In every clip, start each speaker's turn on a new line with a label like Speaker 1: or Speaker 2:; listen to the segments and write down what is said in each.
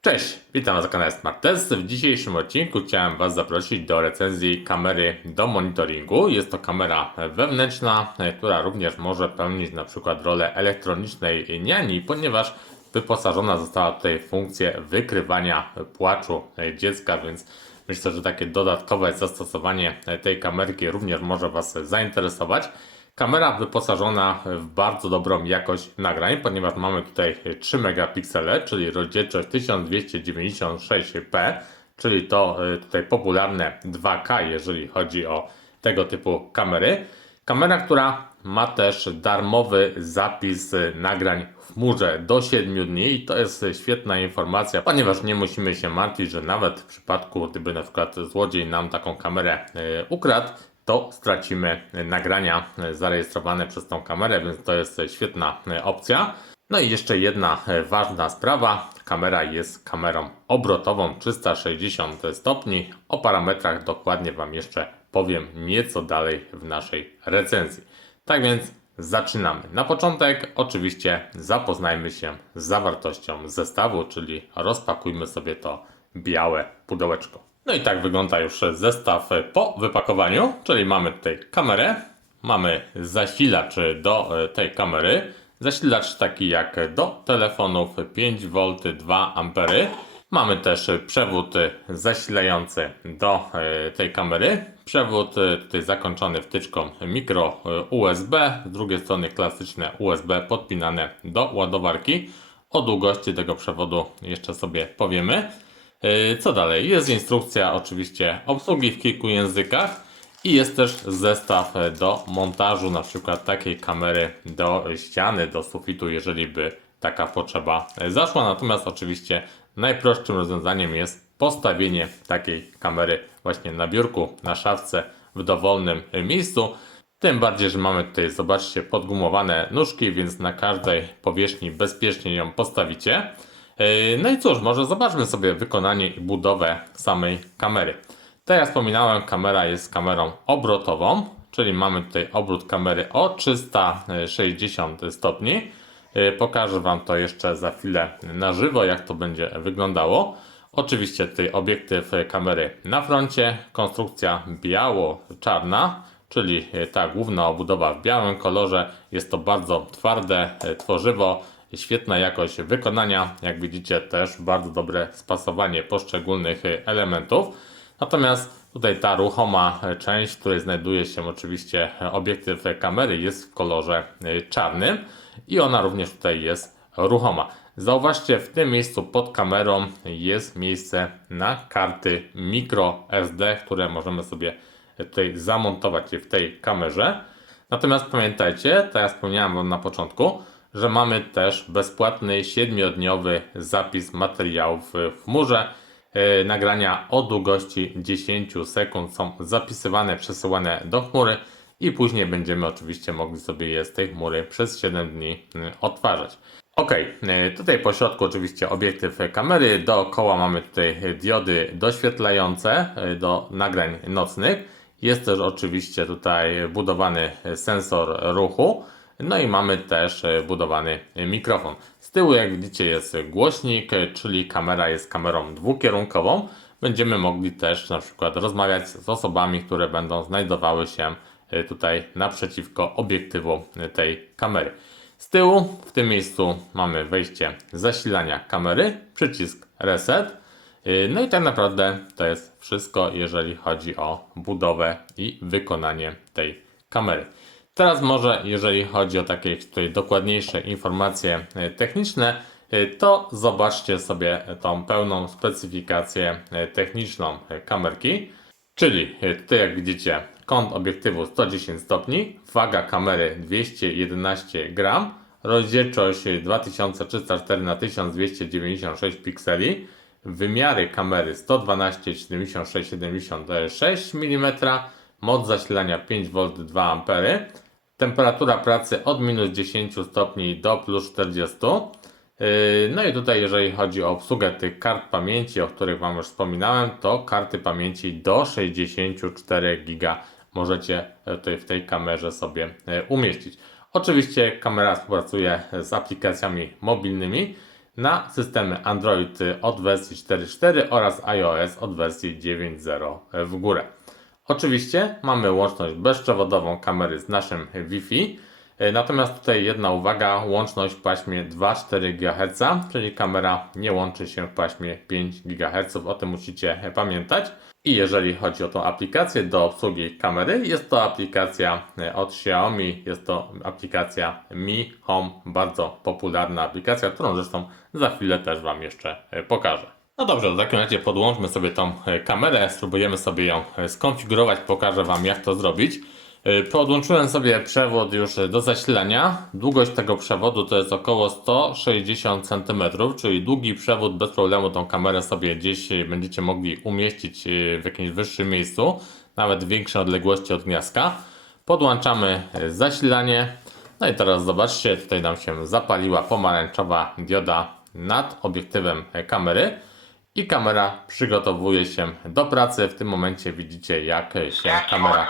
Speaker 1: Cześć, witam Was na kanale Smart Test. W dzisiejszym odcinku chciałem Was zaprosić do recenzji kamery do monitoringu. Jest to kamera wewnętrzna, która również może pełnić na przykład rolę elektronicznej niani, ponieważ wyposażona została tutaj w funkcję wykrywania płaczu dziecka, więc myślę, że takie dodatkowe zastosowanie tej kamerki również może Was zainteresować. Kamera wyposażona w bardzo dobrą jakość nagrań, ponieważ mamy tutaj 3 megapiksele, czyli rozdzielczość 1296p, czyli to y, tutaj popularne 2K, jeżeli chodzi o tego typu kamery. Kamera, która ma też darmowy zapis nagrań w chmurze do 7 dni i to jest świetna informacja, ponieważ nie musimy się martwić, że nawet w przypadku, gdyby na przykład złodziej nam taką kamerę y, ukradł, to stracimy nagrania zarejestrowane przez tą kamerę, więc to jest świetna opcja. No i jeszcze jedna ważna sprawa. Kamera jest kamerą obrotową 360 stopni. O parametrach dokładnie Wam jeszcze powiem nieco dalej w naszej recenzji. Tak więc zaczynamy. Na początek oczywiście zapoznajmy się z zawartością zestawu, czyli rozpakujmy sobie to białe pudełeczko. No i tak wygląda już zestaw po wypakowaniu, czyli mamy tutaj kamerę, mamy zasilacz do e, tej kamery, zasilacz taki jak do telefonów 5V 2 A. Mamy też przewód zasilający do e, tej kamery. Przewód e, tutaj zakończony wtyczką mikro USB, z drugiej strony klasyczne USB podpinane do ładowarki. O długości tego przewodu jeszcze sobie powiemy. E, co dalej? Jest instrukcja oczywiście obsługi w kilku językach i jest też zestaw do montażu na przykład takiej kamery do ściany, do sufitu, jeżeli by taka potrzeba zaszła. Natomiast oczywiście najprostszym rozwiązaniem jest postawienie takiej kamery właśnie na biurku, na szafce w dowolnym miejscu. Tym bardziej, że mamy tutaj, zobaczcie, podgumowane nóżki, więc na każdej powierzchni bezpiecznie ją postawicie. E, no i cóż, może zobaczmy sobie wykonanie i budowę samej kamery. Tak jak wspominałem, kamera jest kamerą obrotową, czyli mamy tutaj obrót kamery o 360 stopni. E, pokażę Wam to jeszcze za chwilę na żywo, jak to będzie wyglądało. Oczywiście tutaj obiektyw kamery na froncie, konstrukcja biało-czarna, czyli ta główna obudowa w białym kolorze. Jest to bardzo twarde tworzywo, świetna jakość wykonania, jak widzicie też bardzo dobre spasowanie poszczególnych elementów. Natomiast tutaj ta ruchoma część, w której znajduje się oczywiście obiektyw kamery jest w kolorze czarnym i ona również tutaj jest ruchoma. Zauważcie, w tym miejscu pod kamerą jest miejsce na karty micro SD, które możemy sobie tutaj zamontować w tej kamerze. Natomiast pamiętajcie, tak jak wspomniałem Wam na początku, że mamy też bezpłatny 7-dniowy zapis materiałów w chmurze. E, nagrania o długości 10 sekund są zapisywane, przesyłane do chmury i później będziemy oczywiście mogli sobie je z tej chmury przez 7 dni mm, odtwarzać. Ok, e, tutaj po środku oczywiście obiektyw kamery, dookoła mamy tutaj diody doświetlające e, do nagrań nocnych. Jest też oczywiście tutaj budowany sensor ruchu. No i mamy też e, budowany mikrofon. Z tyłu, jak widzicie, jest głośnik, e, czyli kamera jest kamerą dwukierunkową. Będziemy mogli też na przykład rozmawiać z osobami, które będą znajdowały się e, tutaj naprzeciwko obiektywu tej kamery. Z tyłu, w tym miejscu, mamy wejście zasilania kamery, przycisk reset. No i tak naprawdę to jest wszystko, jeżeli chodzi o budowę i wykonanie tej kamery. Teraz może, jeżeli chodzi o takie tutaj dokładniejsze informacje e, techniczne, e, to zobaczcie sobie tą pełną specyfikację e, techniczną kamerki. Czyli tutaj jak widzicie kąt obiektywu 110 stopni, waga kamery 211 gram, rozdzielczość 2304 na 1296 pikseli, wymiary kamery 112 76 76 mm, moc zasilania 5V 2 A, Temperatura pracy od minus 10 stopni do plus 40. Yy, no i tutaj, jeżeli chodzi o obsługę tych kart pamięci, o których Wam już wspominałem, to karty pamięci do 64 GB możecie tutaj w tej kamerze sobie yy, umieścić. Oczywiście kamera współpracuje z aplikacjami mobilnymi, na systemy Android od wersji 4.4 oraz iOS od wersji 9.0 w górę. Oczywiście mamy łączność bezprzewodową kamery z naszym Wi-Fi. E, Natomiast tutaj jedna uwaga, łączność w paśmie 2,4 GHz, czyli kamera nie łączy się w paśmie 5 GHz, o tym musicie pamiętać. I jeżeli chodzi o tą aplikację do obsługi kamery, jest to aplikacja e, od Xiaomi, jest to aplikacja Mi Home, bardzo popularna aplikacja, którą zresztą za chwilę też Wam jeszcze e, pokażę. No dobrze, w takim razie podłączmy sobie tą e, kamerę, spróbujemy sobie ją e, skonfigurować, pokażę Wam jak to zrobić. E, Podłączyłem sobie przewód już do zasilania. Długość tego przewodu to jest około 160 cm, czyli długi przewód, bez problemu tą kamerę sobie gdzieś będziecie mogli umieścić w jakimś wyższym miejscu, nawet większej odległości od gniazdka. Podłączamy zasilanie. No i teraz zobaczcie, tutaj nam się zapaliła pomarańczowa dioda nad obiektywem kamery i kamera przygotowuje się do pracy. W tym momencie widzicie jak się kamera.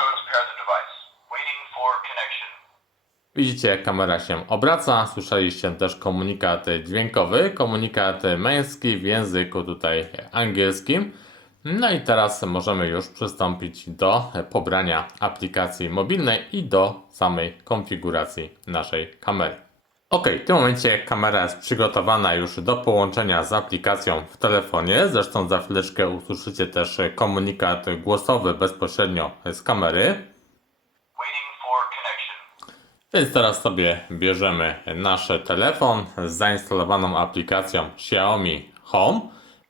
Speaker 1: Widzicie, jak kamera się obraca. Słyszeliście też komunikat dźwiękowy, komunikat męski w języku tutaj angielskim. No i teraz możemy już przystąpić do pobrania aplikacji mobilnej i do samej konfiguracji naszej kamery. Ok, w tym momencie kamera jest przygotowana już do połączenia z aplikacją w telefonie. Zresztą za chwileczkę usłyszycie też komunikat głosowy bezpośrednio z kamery. Więc teraz sobie bierzemy nasz telefon z zainstalowaną aplikacją Xiaomi Home.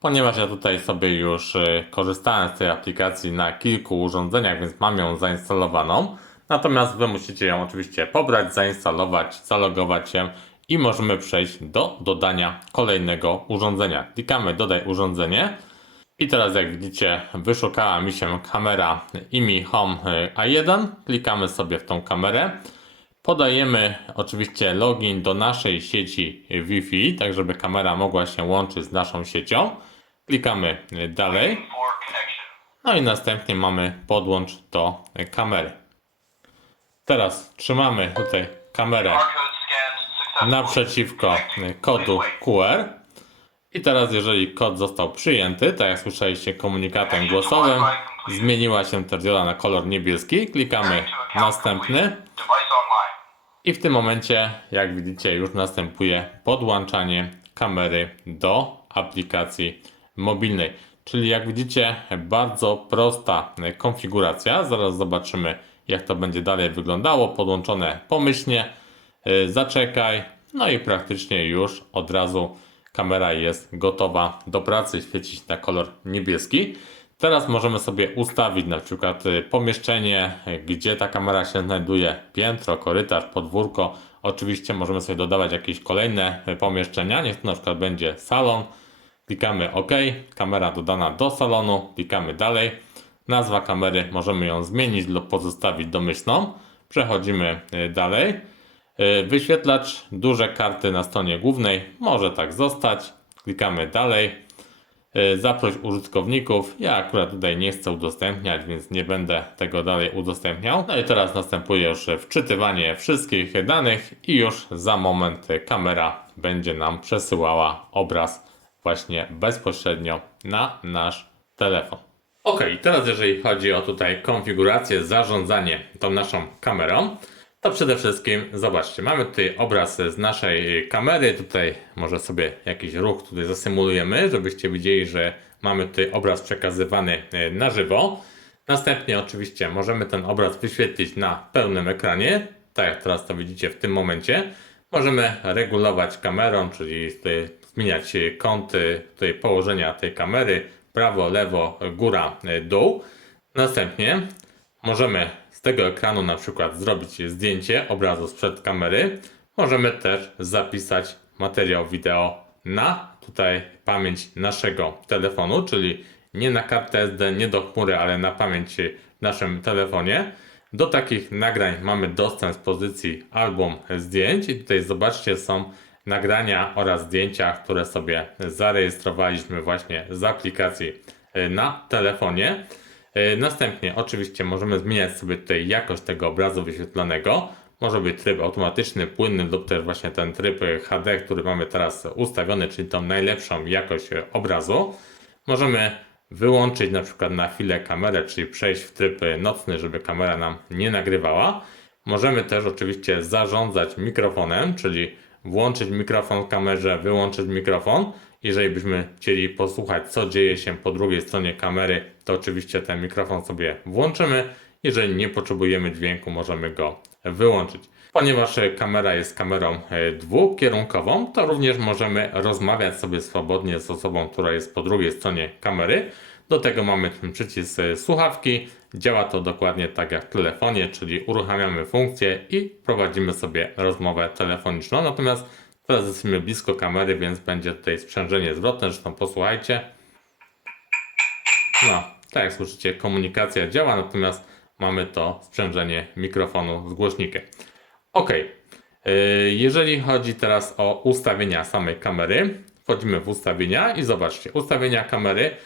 Speaker 1: Ponieważ ja tutaj sobie już y, korzystałem z tej aplikacji na kilku urządzeniach, więc mam ją zainstalowaną. Natomiast Wy musicie ją oczywiście pobrać, zainstalować, zalogować się i możemy przejść do dodania kolejnego urządzenia. Klikamy dodaj urządzenie. I teraz jak widzicie wyszukała mi się kamera IMI Home y, A1. Klikamy sobie w tą kamerę. Podajemy oczywiście login do naszej sieci Wi-Fi, tak żeby kamera mogła się łączyć z naszą siecią. Klikamy y, dalej. No i następnie mamy podłącz do kamery. Teraz trzymamy tutaj kamerę naprzeciwko kodu QR. I teraz jeżeli kod został przyjęty, tak jak słyszeliście komunikatem głosowym, zmieniła się ta dioda na kolor niebieski. Klikamy następny. I w tym momencie, jak widzicie, już następuje podłączanie kamery do aplikacji mobilnej. Czyli jak widzicie, bardzo prosta konfiguracja. Zaraz zobaczymy, jak to będzie dalej wyglądało. Podłączone pomyślnie, yy, zaczekaj, no i praktycznie już od razu kamera jest gotowa do pracy, świecić na kolor niebieski. Teraz możemy sobie ustawić na przykład y, pomieszczenie, y, gdzie ta kamera się znajduje, piętro, korytarz, podwórko. Oczywiście możemy sobie dodawać jakieś kolejne y, pomieszczenia, niech to na przykład będzie salon. Klikamy OK, kamera dodana do salonu, klikamy dalej. Nazwa kamery możemy ją zmienić lub pozostawić domyślną. Przechodzimy y, dalej. Y, Wyświetlacz, duże karty na stronie głównej, może tak zostać. Klikamy dalej. Y, Zaproś użytkowników. Ja akurat tutaj nie chcę udostępniać, więc nie będę tego dalej udostępniał. No i teraz następuje już wczytywanie wszystkich danych i już za moment kamera będzie nam przesyłała obraz właśnie bezpośrednio na nasz telefon. Ok, teraz jeżeli chodzi o tutaj konfigurację, zarządzanie tą naszą kamerą, to przede wszystkim zobaczcie, mamy tutaj obraz z naszej kamery, tutaj może sobie jakiś ruch tutaj zasymulujemy, żebyście widzieli, że mamy tutaj obraz przekazywany e, na żywo. Następnie oczywiście możemy ten obraz wyświetlić na pełnym ekranie, tak jak teraz to widzicie w tym momencie. Możemy regulować kamerą, czyli zmieniać kąty tutaj położenia tej kamery, prawo, lewo, góra, e, dół. Następnie możemy z tego ekranu na przykład zrobić zdjęcie obrazu sprzed kamery. Możemy też zapisać materiał wideo na tutaj pamięć naszego telefonu, czyli nie na kartę SD, nie do chmury, ale na pamięć w naszym telefonie. Do takich nagrań mamy dostęp z pozycji album zdjęć i tutaj zobaczcie są nagrania oraz zdjęcia, które sobie zarejestrowaliśmy właśnie z aplikacji y, na telefonie. Y, Następnie oczywiście możemy zmieniać sobie tutaj jakość tego obrazu wyświetlonego. Może być tryb automatyczny, płynny lub też właśnie ten tryb HD, który mamy teraz ustawiony, czyli tą najlepszą jakość obrazu. Możemy wyłączyć na przykład na chwilę kamerę, czyli przejść w tryb nocny, żeby kamera nam nie nagrywała. Możemy też oczywiście zarządzać mikrofonem, czyli włączyć mikrofon w kamerze, wyłączyć mikrofon. Jeżeli byśmy chcieli posłuchać, co dzieje się po drugiej stronie kamery, to oczywiście ten mikrofon sobie włączymy. Jeżeli nie potrzebujemy dźwięku, możemy go wyłączyć. Ponieważ kamera jest kamerą e, dwukierunkową, to również możemy rozmawiać sobie swobodnie z osobą, która jest po drugiej stronie kamery. Do tego mamy ten przycisk e, słuchawki. Działa to dokładnie tak jak w telefonie, czyli uruchamiamy funkcję i prowadzimy sobie rozmowę telefoniczną. Natomiast teraz jesteśmy blisko kamery, więc będzie tutaj sprzężenie zwrotne. Zresztą posłuchajcie. No, tak jak słyszycie, komunikacja działa, natomiast mamy to sprzężenie mikrofonu z głośnikiem. Ok. Jeżeli chodzi teraz o ustawienia samej kamery, wchodzimy w ustawienia i zobaczcie, ustawienia kamery,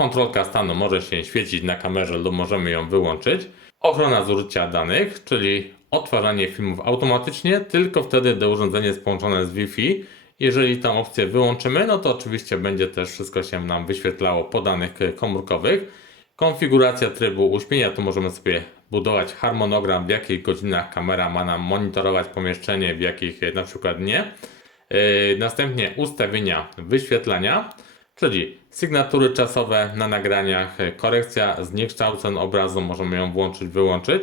Speaker 1: kontrolka stanu może się świecić na kamerze lub możemy ją wyłączyć. Ochrona zużycia danych, czyli odtwarzanie filmów automatycznie, tylko wtedy, gdy urządzenie jest połączone z Wi-Fi. Jeżeli tę opcję wyłączymy, no to oczywiście będzie też wszystko się nam wyświetlało po danych komórkowych. Konfiguracja trybu uśpienia, tu możemy sobie budować harmonogram, w jakich godzinach kamera ma nam monitorować pomieszczenie, w jakich na przykład nie. Yy, Następnie ustawienia wyświetlania, czyli sygnatury czasowe na nagraniach, korekcja zniekształceń obrazu, możemy ją włączyć, wyłączyć.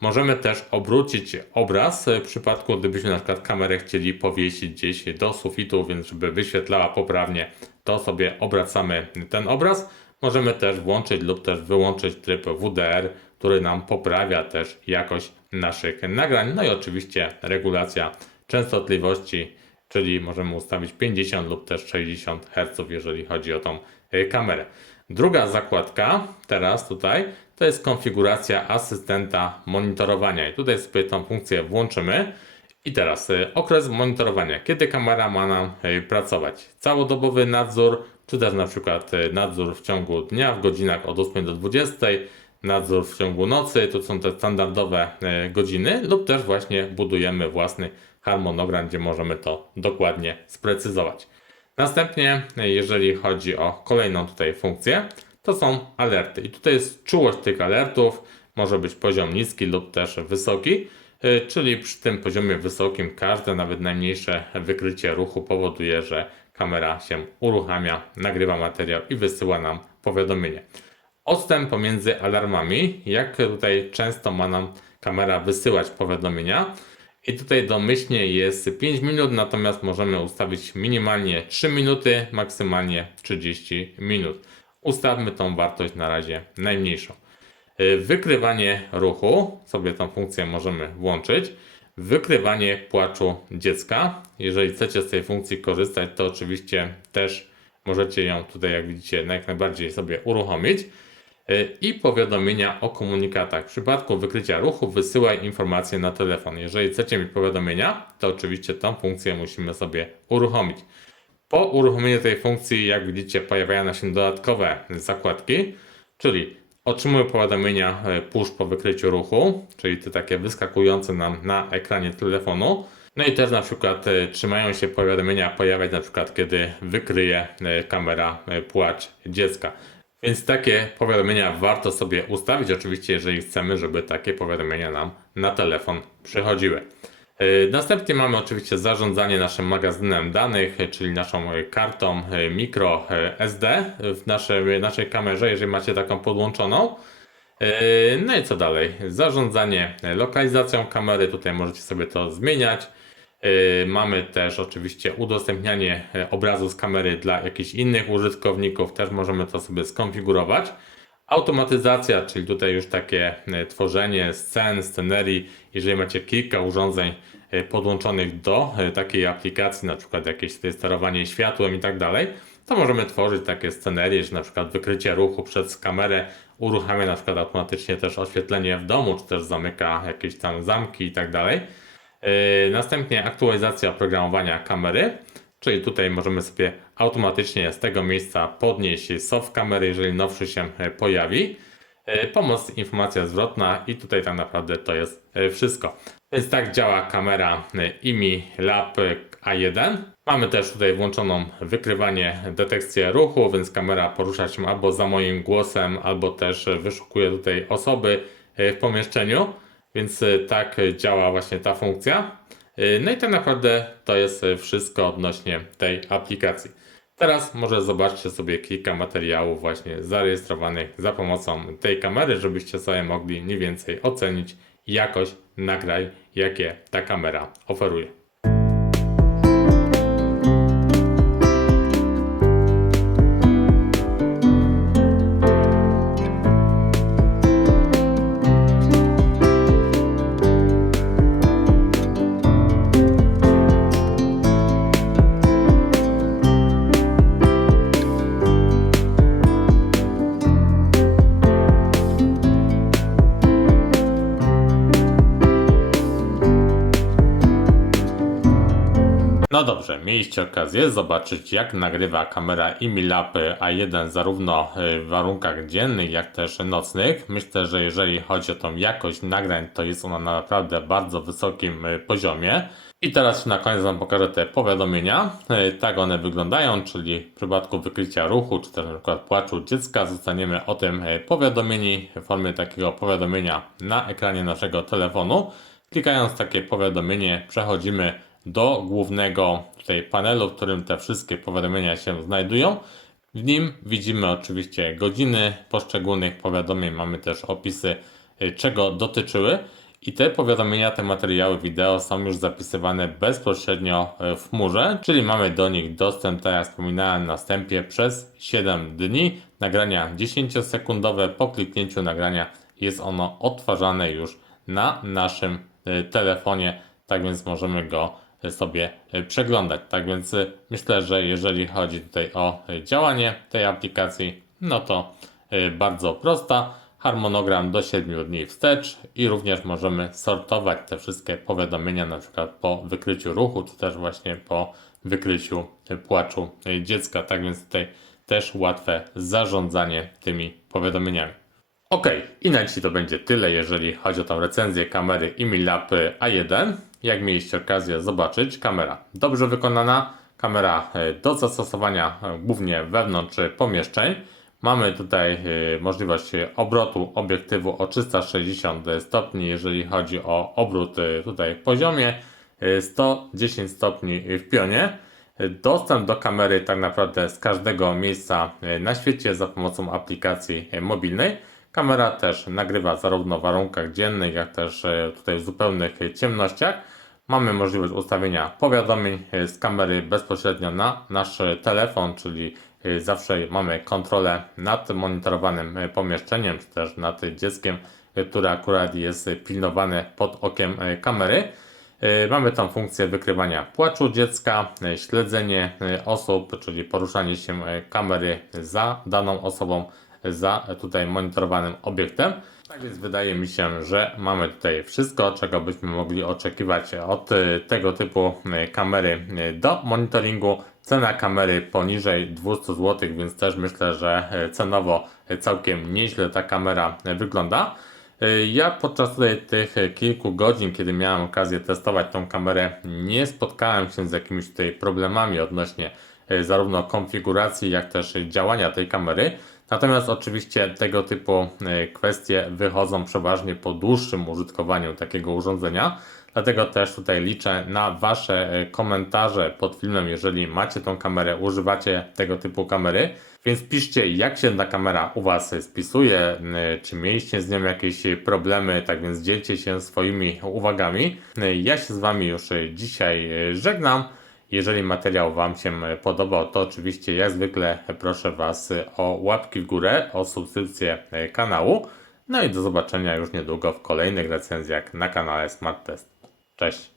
Speaker 1: Możemy też obrócić obraz w przypadku, gdybyśmy na przykład kamerę chcieli powiesić gdzieś do sufitu, więc żeby wyświetlała poprawnie, to sobie obracamy ten obraz. Możemy też włączyć lub też wyłączyć tryb WDR, który nam poprawia też jakość naszych nagrań. No i oczywiście regulacja częstotliwości, czyli możemy ustawić 50 lub też 60 Hz, jeżeli chodzi o tą y, kamerę. Druga zakładka, teraz tutaj, to jest konfiguracja asystenta monitorowania. I tutaj sobie tą funkcję włączymy. I teraz y, okres monitorowania. Kiedy kamera ma nam y, pracować? Całodobowy nadzór, czy też na przykład nadzór w ciągu dnia w godzinach od 8 do 20, nadzór w ciągu nocy, to są te standardowe godziny, lub też właśnie budujemy własny harmonogram, gdzie możemy to dokładnie sprecyzować. Następnie, jeżeli chodzi o kolejną tutaj funkcję, to są alerty. I tutaj jest czułość tych alertów, może być poziom niski lub też wysoki. Y, Czyli przy tym poziomie wysokim każde, nawet najmniejsze wykrycie ruchu powoduje, że kamera się uruchamia, nagrywa materiał i wysyła nam powiadomienie. Odstęp pomiędzy alarmami, jak tutaj często ma nam kamera wysyłać powiadomienia. I tutaj domyślnie jest 5 minut, natomiast możemy ustawić minimalnie 3 minuty, maksymalnie 30 minut. Ustawmy tą wartość na razie najmniejszą. Y, Wykrywanie ruchu, sobie tą funkcję możemy włączyć. Wykrywanie płaczu dziecka. Jeżeli chcecie z tej funkcji korzystać, to oczywiście też możecie ją tutaj, jak widzicie, jak najbardziej sobie uruchomić. Y, I powiadomienia o komunikatach. W przypadku wykrycia ruchu wysyłaj informacje na telefon. Jeżeli chcecie mieć powiadomienia, to oczywiście tą funkcję musimy sobie uruchomić. Po uruchomieniu tej funkcji, jak widzicie, pojawiają się dodatkowe zakładki, czyli otrzymuję powiadomienia e, push po wykryciu ruchu, czyli te takie wyskakujące nam na ekranie telefonu. No i też na przykład e, trzymają się powiadomienia pojawiać na przykład kiedy wykryje e, kamera płacz dziecka. Więc takie powiadomienia warto sobie ustawić, oczywiście jeżeli chcemy, żeby takie powiadomienia nam na telefon przychodziły. Yy, Następnie mamy oczywiście zarządzanie naszym magazynem danych, yy, czyli naszą yy, kartą yy, SD w naszej, naszej kamerze, jeżeli macie taką podłączoną. No i co dalej? Zarządzanie lokalizacją kamery, tutaj możecie sobie to zmieniać. Yy, Mamy też oczywiście udostępnianie yy, obrazu z kamery dla jakichś innych użytkowników, też możemy to sobie skonfigurować. Automatyzacja, czyli tutaj już takie e, tworzenie scen, scenerii. Jeżeli macie kilka urządzeń e, podłączonych do e, takiej aplikacji, na przykład jakieś sterowanie światłem i tak dalej, to możemy tworzyć takie scenerie, że na przykład wykrycie ruchu przez kamerę uruchamia na przykład automatycznie też oświetlenie w domu, czy też zamyka jakieś tam zamki i tak dalej. Yy, Następnie aktualizacja oprogramowania kamery, czyli tutaj możemy sobie automatycznie z tego miejsca podnieść soft kamery, jeżeli nowszy się e, pojawi. E, Pomoc, informacja zwrotna i tutaj tak naprawdę to jest e, wszystko. Więc tak działa kamera IMI Lab A1. Mamy też tutaj włączoną wykrywanie, detekcję ruchu, więc kamera porusza się albo za moim głosem, albo też wyszukuje tutaj osoby w pomieszczeniu. Więc e, tak działa właśnie ta funkcja. E, No i tak naprawdę to jest e, wszystko odnośnie tej aplikacji. Teraz może zobaczcie sobie kilka materiałów właśnie zarejestrowanych za pomocą tej kamery, żebyście sobie mogli mniej więcej ocenić jakość nagrań, jakie ta kamera oferuje. No dobrze, mieliście okazję zobaczyć jak nagrywa kamera Imilab A1 zarówno w warunkach dziennych jak też nocnych. Myślę, że jeżeli chodzi o tą jakość nagrań, to jest ona na naprawdę bardzo wysokim y, poziomie. I teraz na koniec Wam pokażę te powiadomienia. Y, Tak one wyglądają, czyli w przypadku wykrycia ruchu, czy też na przykład płaczu dziecka, zostaniemy o tym y, powiadomieni w formie takiego powiadomienia na ekranie naszego telefonu. Klikając takie powiadomienie, przechodzimy do głównego tutaj panelu, w którym te wszystkie powiadomienia się znajdują. W nim widzimy oczywiście godziny poszczególnych powiadomień, mamy też opisy, y, czego dotyczyły. I te powiadomienia, te materiały wideo są już zapisywane bezpośrednio y, w chmurze, czyli mamy do nich dostęp, tak jak wspominałem na wstępie, przez 7 dni. Nagrania 10-sekundowe, po kliknięciu nagrania jest ono odtwarzane już na naszym y, telefonie, tak więc możemy go sobie y, przeglądać. Tak więc y, myślę, że jeżeli chodzi tutaj o y, działanie tej aplikacji, no to bardzo prosta. Harmonogram do 7 dni wstecz i również możemy sortować te wszystkie powiadomienia, na przykład po wykryciu ruchu, czy też właśnie po wykryciu płaczu dziecka. Tak więc tutaj też łatwe zarządzanie tymi powiadomieniami. Ok, i na dzisiaj to będzie tyle, jeżeli chodzi o tą recenzję kamery Imilab A1. Jak mieliście okazję zobaczyć, kamera dobrze wykonana, kamera e, do zastosowania e, głównie wewnątrz pomieszczeń. Mamy tutaj e, możliwość obrotu obiektywu o 360 stopni, jeżeli chodzi o obrót e, tutaj w poziomie, e, 110 stopni w pionie. Dostęp do kamery tak naprawdę z każdego miejsca e, na świecie za pomocą aplikacji e, mobilnej. Kamera też nagrywa zarówno w warunkach dziennych, jak też e, tutaj w zupełnych e, ciemnościach. Mamy możliwość ustawienia powiadomień e, z kamery bezpośrednio na nasz telefon, czyli e, zawsze mamy kontrolę nad monitorowanym e, pomieszczeniem, czy też nad dzieckiem, które akurat jest pilnowane pod okiem kamery. Mamy tam funkcję wykrywania płaczu dziecka, śledzenie osób, czyli poruszanie się kamery za daną osobą, za tutaj monitorowanym obiektem. Tak więc wydaje mi się, że mamy tutaj wszystko, czego byśmy mogli oczekiwać od e, tego typu e, kamery e, do monitoringu. Cena kamery poniżej 200 zł, więc też myślę, że cenowo całkiem nieźle ta kamera wygląda. Ja podczas tutaj tych kilku godzin, kiedy miałem okazję testować tą kamerę, nie spotkałem się z jakimiś tutaj problemami odnośnie zarówno konfiguracji, jak też działania tej kamery. Natomiast oczywiście tego typu y, kwestie wychodzą przeważnie po dłuższym użytkowaniu takiego urządzenia. Dlatego też tutaj liczę na Wasze y, komentarze pod filmem, jeżeli macie tą kamerę, używacie tego typu kamery. Więc piszcie, jak się ta kamera u Was spisuje, y, czy mieliście z nią jakieś problemy, tak więc dzielcie się swoimi uwagami. Ja się z Wami już dzisiaj żegnam. Jeżeli materiał Wam się podobał, to oczywiście jak zwykle proszę Was o łapki w górę, o subskrypcję kanału. No i do zobaczenia już niedługo w kolejnych recenzjach na kanale Smart Test. Cześć!